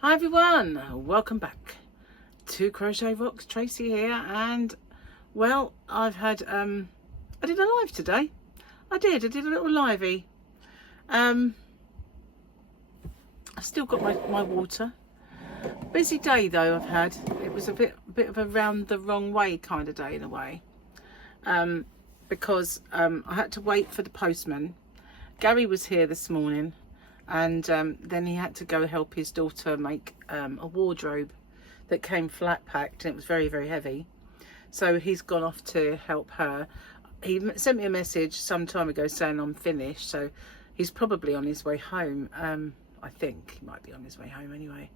Hi everyone, welcome back to Crochet Rocks. Tracy here, and well, I've had I did a live today. I did a little livey. I still got my water. Busy day though I've had. It was a bit of a round the wrong way kind of day in a way, because I had to wait for the postman. Gary was here this morning, and then he had to go help his daughter make a wardrobe that came flat packed, and it was very, very heavy. So he's gone off to help her. He sent me a message some time ago saying I'm finished, so he's probably on his way home. I think he might be on his way home anyway.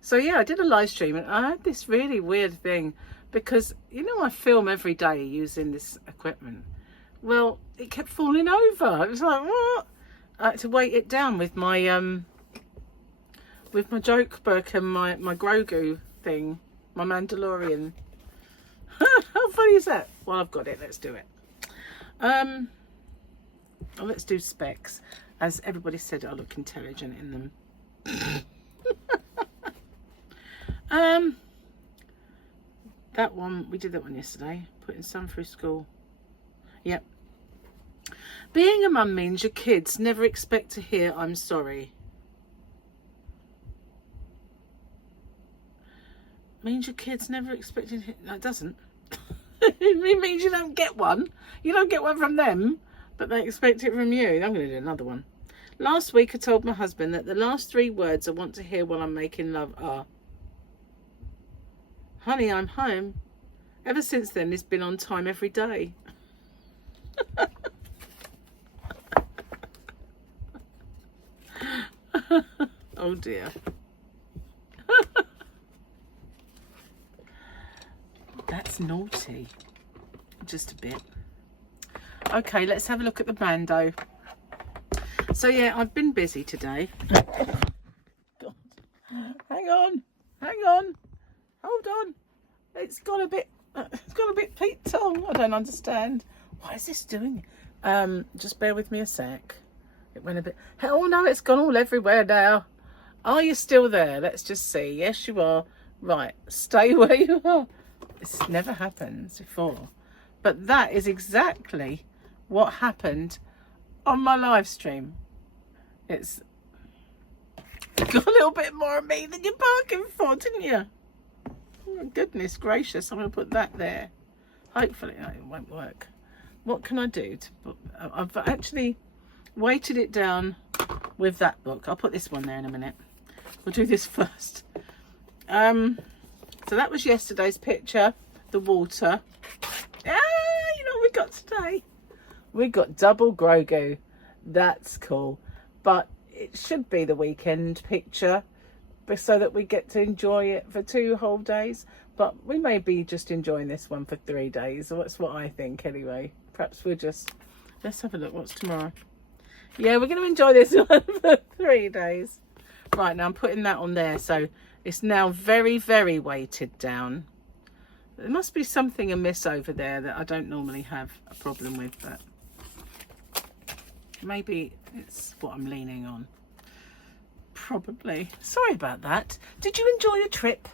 So yeah, I did a live stream, and I had this really weird thing because, you know, I film every day using this equipment. Well, it kept falling over. It was like, what? I had to weight it down with my joke book and my Grogu thing, my Mandalorian. How funny is that? Well, I've got it. Let's do it. Well, let's do specs. As everybody said, I look intelligent in them. That one, we did that one yesterday. Putting son through school. Yep. Being a mum means your kids never expect to hear I'm sorry. Means your kids never expected to hear... No, it doesn't. It means you don't get one. You don't get one from them, but they expect it from you. I'm going to do another one. Last week I told my husband that the last 3 words I want to hear while I'm making love are, honey, I'm home. Ever since then, it's been on time every day. Oh dear. That's naughty. Just a bit. Okay, let's have a look at the bando. So yeah, I've been busy today. God. Hang on. Hold on. It's got a bit Pete tongue. I don't understand. Why is this doing? Just bear with me a sec. It went a bit... Oh no, it's gone all everywhere now. Are you still there? Let's just see. Yes, you are. Right, stay where you are. This never happened before. But that is exactly what happened on my live stream. It's got a little bit more of me than you're barking for, didn't you? Oh, goodness gracious, I'm going to put that there. Hopefully, no, it won't work. What can I do? I've actually weighted it down with that book. I'll put this one there in a minute. We'll do this first. So that was yesterday's picture, the water. You know what we got today? We got double Grogu. That's cool. But it should be the weekend picture, so that we get to enjoy it for 2 whole days. But we may be just enjoying this one for 3 days. So that's what I think anyway. Perhaps we'll just... Let's have a look. What's tomorrow? Yeah, we're going to enjoy this one for 3 days. Right, now I'm putting that on there. So it's now very, very weighted down. There must be something amiss over there that I don't normally have a problem with, but maybe it's what I'm leaning on. Probably. Sorry about that. Did you enjoy your trip?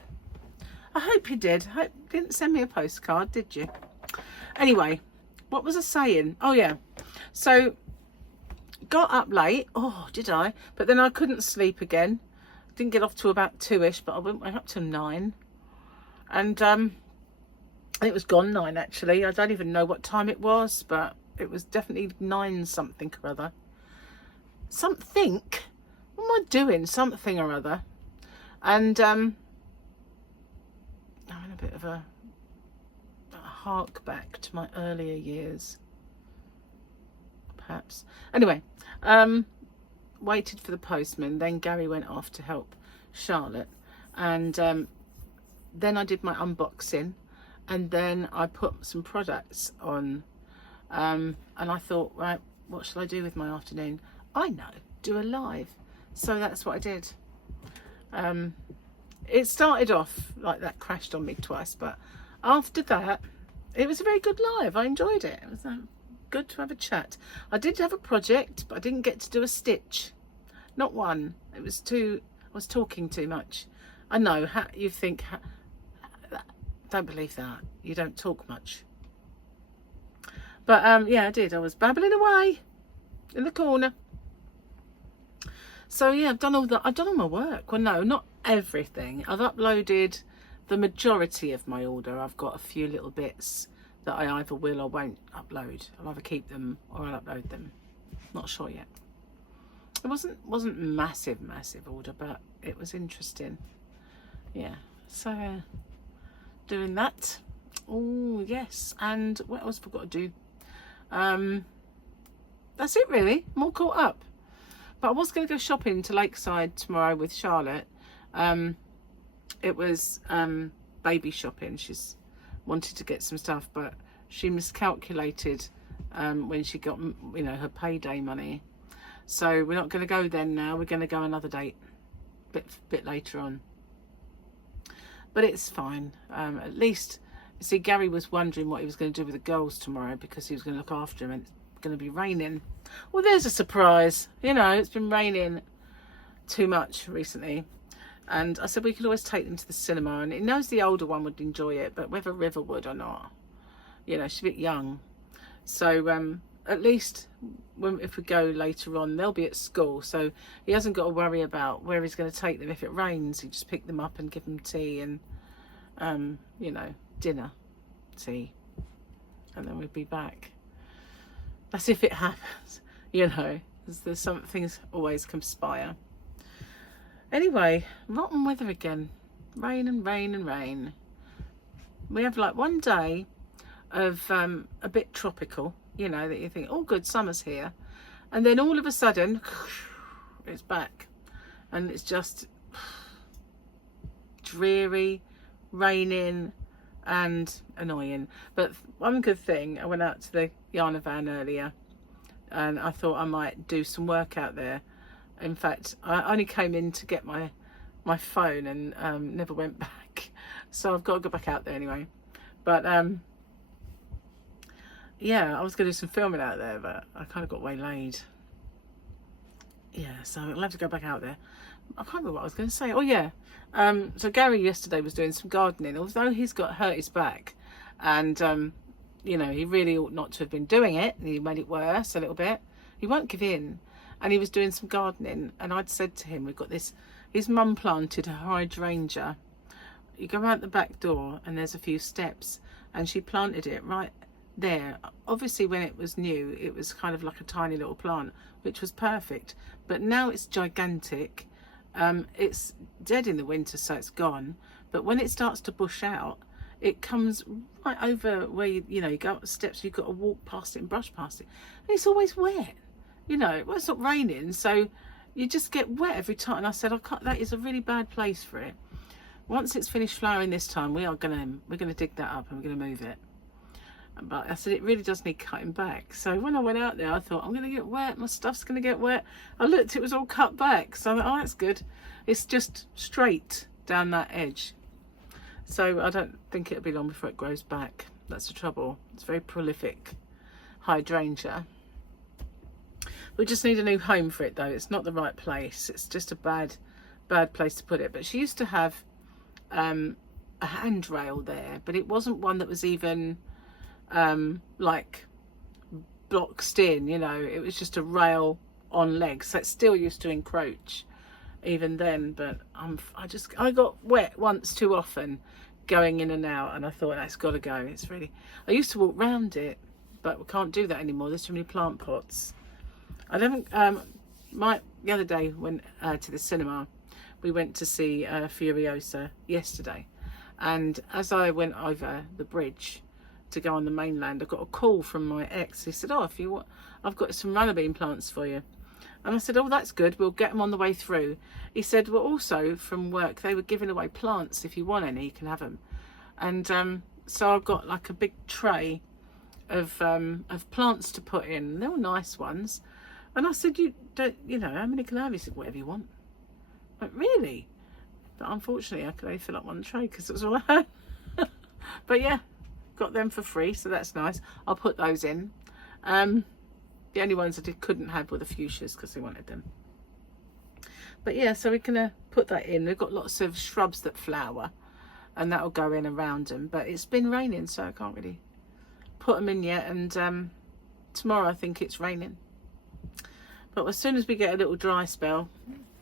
I hope you did. You didn't send me a postcard, did you? Anyway, what was I saying? Oh yeah. So got up late. Oh, did I? But then I couldn't sleep again. Didn't get off till about 2ish, but I went up till 9. And it was gone 9 actually. I don't even know what time it was, but it was definitely 9 something or other. Something? What am I doing? Something or other. And I'm in a bit of a hark back to my earlier years, perhaps. Anyway, waited for the postman. Then Gary went off to help Charlotte, and then I did my unboxing, and then I put some products on, and I thought, right, what shall I do with my afternoon? I know, do a live. So that's what I did. It started off like that, crashed on me twice, but after that it was a very good live. I enjoyed it. It was good to have a chat. I did have a project, but I didn't get to do a stitch. Not one. It was 2 I was talking too much. I know, you think, don't believe that. You don't talk much. But yeah, I did. I was babbling away in the corner. So yeah, I've done all my work. Well, no, not everything. I've uploaded the majority of my order. I've got a few little bits that I either will or won't upload. I'll either keep them or I'll upload them. Not sure yet. It wasn't massive order, but it was interesting. Yeah. So doing that. Oh yes. And what else have I got to do? That's it really. I'm all caught up. But I was going to go shopping to Lakeside tomorrow with Charlotte. It was baby shopping. She's wanted to get some stuff, but she miscalculated when she got, you know, her payday money. So we're not going to go then now. We're going to go another date, bit later on. But it's fine. At least, see, Gary was wondering what he was going to do with the girls tomorrow because he was going to look after them, and it's going to be raining. Well, there's a surprise. You know, it's been raining too much recently. And I said we could always take them to the cinema, and he knows the older one would enjoy it, but whether River would or not, you know, she's a bit young. So at least if we go later on, they'll be at school, so he hasn't got to worry about where he's going to take them. If it rains, he just pick them up and give them tea and you know, dinner, tea, and then we'll be back. That's if it happens, you know, there's some things always conspire. Anyway, rotten weather again. Rain and rain and rain. We have like one day of a bit tropical, you know, that you think, oh good, summer's here. And then all of a sudden, it's back. And it's just dreary, raining and annoying. But one good thing, I went out to the Yana van earlier and I thought I might do some work out there. In fact, I only came in to get my phone and never went back. So I've got to go back out there anyway. But yeah, I was going to do some filming out there, but I kind of got waylaid. Yeah, so I'll have to go back out there. I can't remember what I was going to say. Oh yeah, so Gary yesterday was doing some gardening. Although he's got hurt his back, and you know, he really ought not to have been doing it, and he made it worse a little bit. He won't give in. And he was doing some gardening, and I'd said to him, we've got this, his mum planted a hydrangea. You go out the back door and there's a few steps, and she planted it right there. Obviously when it was new, it was kind of like a tiny little plant, which was perfect, but now it's gigantic. It's dead in the winter, so it's gone, but when it starts to bush out, it comes right over where you know, you go up the steps, you've got to walk past it and brush past it, and it's always wet. You know, well, it's not raining, so you just get wet every time. And I said, that is a really bad place for it. Once it's finished flowering this time, we're gonna dig that up and we're gonna move it. But I said it really does need cutting back. So when I went out there, I thought I'm gonna get wet. My stuff's gonna get wet. I looked, it was all cut back. So I thought, oh, that's good. It's just straight down that edge. So I don't think it'll be long before it grows back. That's the trouble. It's very prolific hydrangea. We just need a new home for it though. It's not the right place. It's just a bad place to put it. But she used to have a handrail there, but it wasn't one that was even like boxed in, you know. It was just a rail on legs, so it still used to encroach even then. But I got wet once too often going in and out, and I thought that's got to go. It's really, I used to walk round it, but we can't do that anymore. There's too many plant pots. I don't, the other day when to the cinema, we went to see Furiosa yesterday, and as I went over the bridge to go on the mainland, I got a call from my ex. He said, oh, if you want, I've got some runner bean plants for you. And I said, oh, that's good, we'll get them on the way through. He said, well, also from work they were giving away plants. If you want any, you can have them. And so I've got like a big tray of plants to put in. They're all nice ones. And I said, you know, how many can I have? He said, whatever you want. I went, really? But unfortunately, I could only fill up one tray because it was all I had. But yeah, got them for free, so that's nice. I'll put those in. The only ones I couldn't have were the fuchsias because they wanted them. But yeah, so we're gonna put that in. We've got lots of shrubs that flower, and that'll go in around them. But it's been raining, so I can't really put them in yet. And tomorrow I think it's raining. But as soon as we get a little dry spell,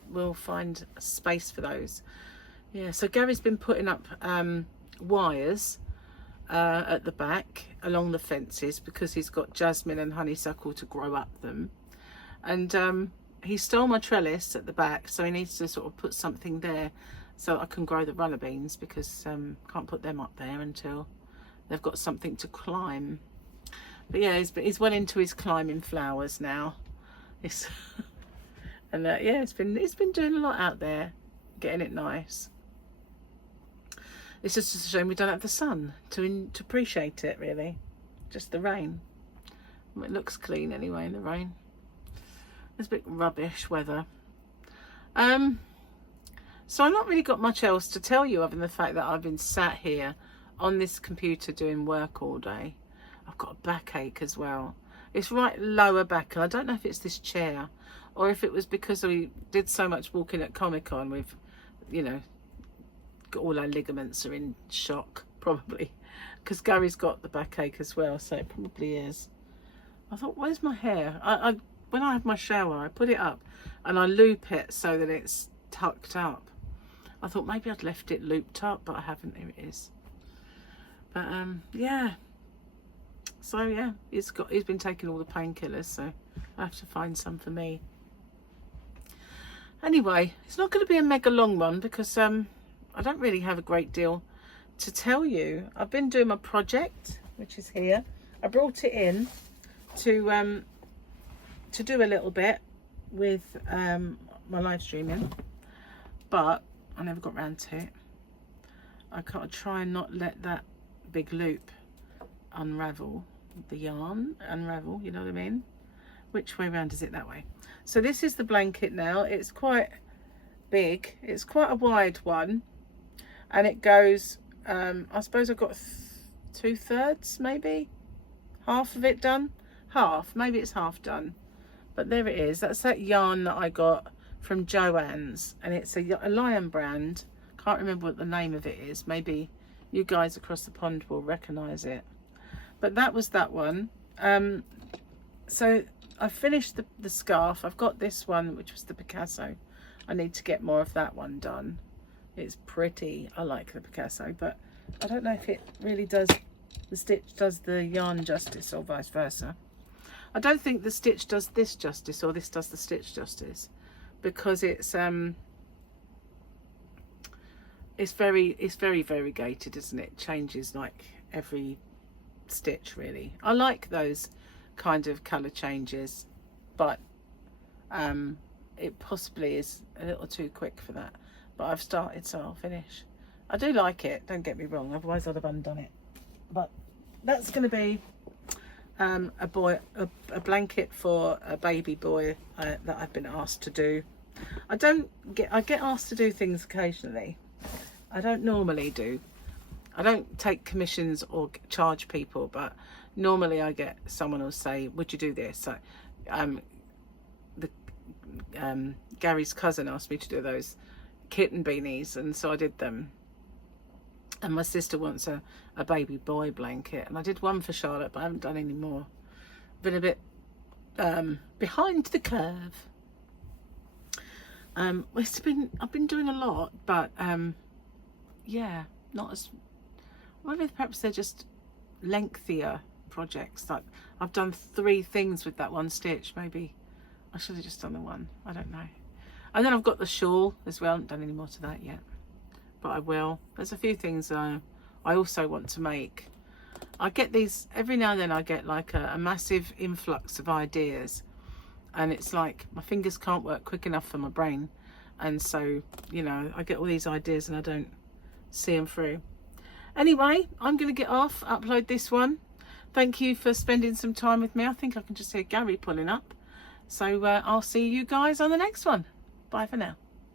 we'll find a space for those. Yeah, so Gary's been putting up wires at the back along the fences because he's got jasmine and honeysuckle to grow up them. And he stole my trellis at the back, so he needs to sort of put something there so I can grow the runner beans, because can't put them up there until they've got something to climb. But yeah, he's well into his climbing flowers now. And yeah, it's been doing a lot out there, getting it nice. It's just a shame we don't have the sun to appreciate it, really. Just the rain. It looks clean anyway in the rain. It's a bit rubbish weather. So I've not really got much else to tell you other than the fact that I've been sat here on this computer doing work all day. I've got a backache as well. It's right lower back, and I don't know if it's this chair or if it was because we did so much walking at Comic-Con with, you know, all our ligaments are in shock, probably, because Gary's got the backache as well, so it probably is. I thought, where's my hair? When I have my shower, I put it up and I loop it so that it's tucked up. I thought maybe I'd left it looped up, but I haven't. Here it is. But yeah. So yeah, he's been taking all the painkillers, so I have to find some for me. Anyway, it's not going to be a mega long one because I don't really have a great deal to tell you. I've been doing my project, which is here. I brought it in to do a little bit with my live streaming, but I never got round to it. I can't try and not let that big loop unravel, the yarn unravel, you know what I mean? Which way around is it? That way. So this is the blanket now. It's quite big. It's quite a wide one, and it goes I suppose I've got 2/3, maybe half of it done. Maybe it's half done, but there it is. That's that yarn that I got from Joann's, and it's a Lion brand. Can't remember what the name of it is. Maybe you guys across the pond will recognize it, but that was that one. So I finished the scarf. I've got this one, which was the Picasso. I need to get more of that one done. It's pretty. I like the Picasso, but I don't know if it really does, the stitch does the yarn justice, or vice versa. I don't think the stitch does this justice, or this does the stitch justice, because it's very variegated, isn't it? Changes like every stitch, really. I like those kind of colour changes, but it possibly is a little too quick for that. But I've started, so I'll finish. I do like it, don't get me wrong, otherwise I'd have undone it. But that's going to be a blanket for a baby boy that I've been asked to do. I get asked to do things occasionally. I don't normally do. I don't take commissions or charge people, but normally I get someone will say, would you do this? So Gary's cousin asked me to do those kitten beanies, and so I did them. And my sister wants a baby boy blanket, and I did one for Charlotte, but I haven't done any more. Been a bit behind the curve. I've been doing a lot, but yeah, not as, maybe perhaps they're just lengthier projects. Like I've done 3 things with that one stitch. Maybe I should have just done the one, I don't know. And then I've got the shawl as well. I haven't done any more to that yet, but I will. There's a few things I also want to make. I get these every now and then. I get like a massive influx of ideas, and it's like my fingers can't work quick enough for my brain, and so, you know, I get all these ideas and I don't see them through. Anyway, I'm going to get off, upload this one. Thank you for spending some time with me. I think I can just hear Gary pulling up, so I'll see you guys on the next one. Bye for now.